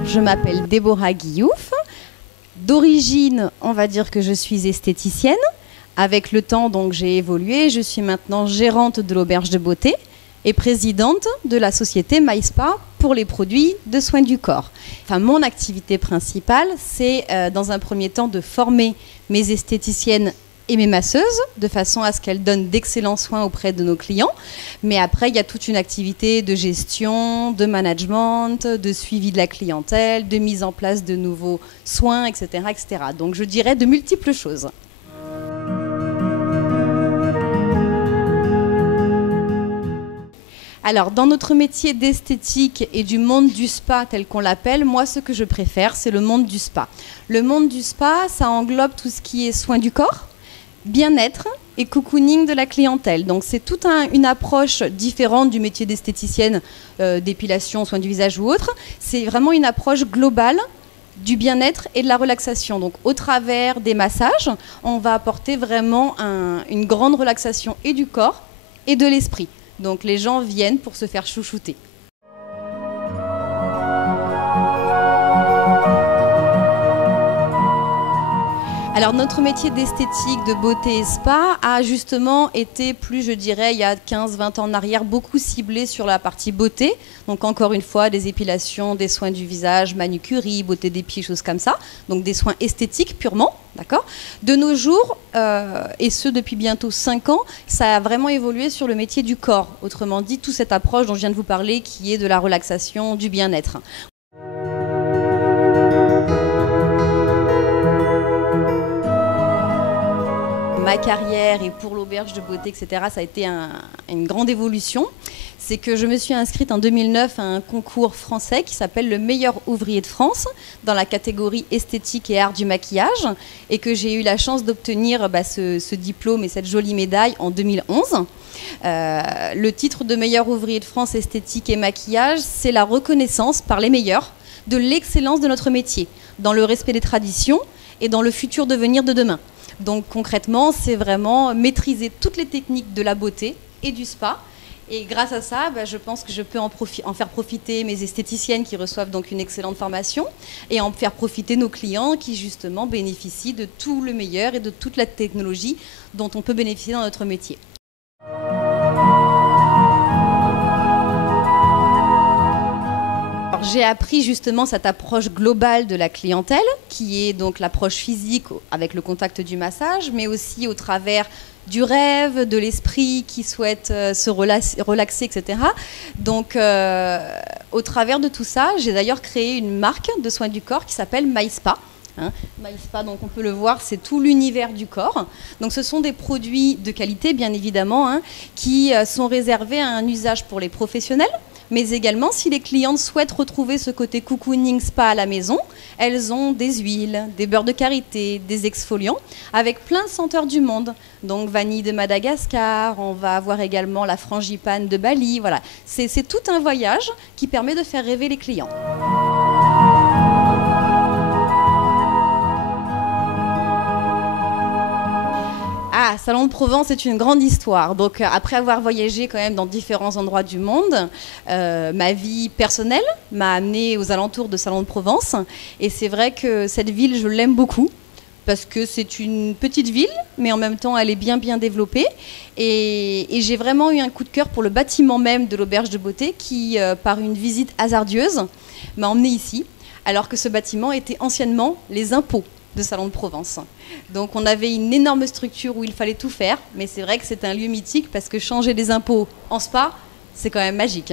Alors, je m'appelle Déborah Guillouf. D'origine, on va dire que je suis esthéticienne. Avec le temps, donc, j'ai évolué. Je suis maintenant gérante de l'auberge de beauté et présidente de la société MySpa pour les produits de soins du corps. Enfin, mon activité principale, c'est dans un premier temps de former mes esthéticiennes et mes masseuses, de façon à ce qu'elles donnent d'excellents soins auprès de nos clients. Mais après, il y a toute une activité de gestion, de management, de suivi de la clientèle, de mise en place de nouveaux soins, etc., etc. Donc je dirais de multiples choses. Alors, dans notre métier d'esthétique et du monde du spa tel qu'on l'appelle, moi, ce que je préfère, c'est le monde du spa. Le monde du spa, ça englobe tout ce qui est soins du corps, bien-être et cocooning de la clientèle. Donc c'est toute une approche différente du métier d'esthéticienne, d'épilation, soins du visage ou autre. C'est vraiment une approche globale du bien-être et de la relaxation. Donc au travers des massages, on va apporter vraiment une grande relaxation et du corps et de l'esprit. Donc les gens viennent pour se faire chouchouter. Alors notre métier d'esthétique, de beauté et spa a justement été plus, je dirais, il y a 15-20 ans en arrière, beaucoup ciblé sur la partie beauté. Donc encore une fois, des épilations, des soins du visage, manucurie, beauté des pieds, choses comme ça. Donc des soins esthétiques purement, d'accord. De nos jours, et ce depuis bientôt 5 ans, ça a vraiment évolué sur le métier du corps. Autrement dit, toute cette approche dont je viens de vous parler qui est de la relaxation, du bien-être. Ma carrière et pour l'auberge de beauté, etc., ça a été une grande évolution. C'est que je me suis inscrite en 2009 à un concours français qui s'appelle le meilleur ouvrier de France dans la catégorie esthétique et art du maquillage et que j'ai eu la chance d'obtenir ce diplôme et cette jolie médaille en 2011. Le titre de meilleur ouvrier de France esthétique et maquillage, c'est la reconnaissance par les meilleurs de l'excellence de notre métier, dans le respect des traditions et dans le futur devenir de demain. Donc concrètement, c'est vraiment maîtriser toutes les techniques de la beauté et du spa. Et grâce à ça, je pense que je peux en faire profiter mes esthéticiennes qui reçoivent donc une excellente formation et en faire profiter nos clients qui justement bénéficient de tout le meilleur et de toute la technologie dont on peut bénéficier dans notre métier. J'ai appris justement cette approche globale de la clientèle, qui est donc l'approche physique avec le contact du massage, mais aussi au travers du rêve, de l'esprit qui souhaite se relaxer, etc. Donc, au travers de tout ça, j'ai d'ailleurs créé une marque de soins du corps qui s'appelle MySpa. MySpa, donc on peut le voir, c'est tout l'univers du corps. Donc ce sont des produits de qualité, bien évidemment, qui sont réservés à un usage pour les professionnels, mais également si les clientes souhaitent retrouver ce côté cocooning spa à la maison, elles ont des huiles, des beurres de karité, des exfoliants, avec plein de senteurs du monde. Donc vanille de Madagascar, on va avoir également la frangipane de Bali, voilà. C'est tout un voyage qui permet de faire rêver les clients. Ah, Salon de Provence, c'est une grande histoire. Donc, après avoir voyagé quand même dans différents endroits du monde, ma vie personnelle m'a amenée aux alentours de Salon de Provence. Et c'est vrai que cette ville, je l'aime beaucoup parce que c'est une petite ville, mais en même temps, elle est bien développée. Et j'ai vraiment eu un coup de cœur pour le bâtiment même de l'auberge de beauté qui, par une visite hasardeuse, m'a emmenée ici, alors que ce bâtiment était anciennement les impôts de Salon de Provence. Donc on avait une énorme structure où il fallait tout faire, mais c'est vrai que c'est un lieu mythique parce que changer les impôts en spa, c'est quand même magique.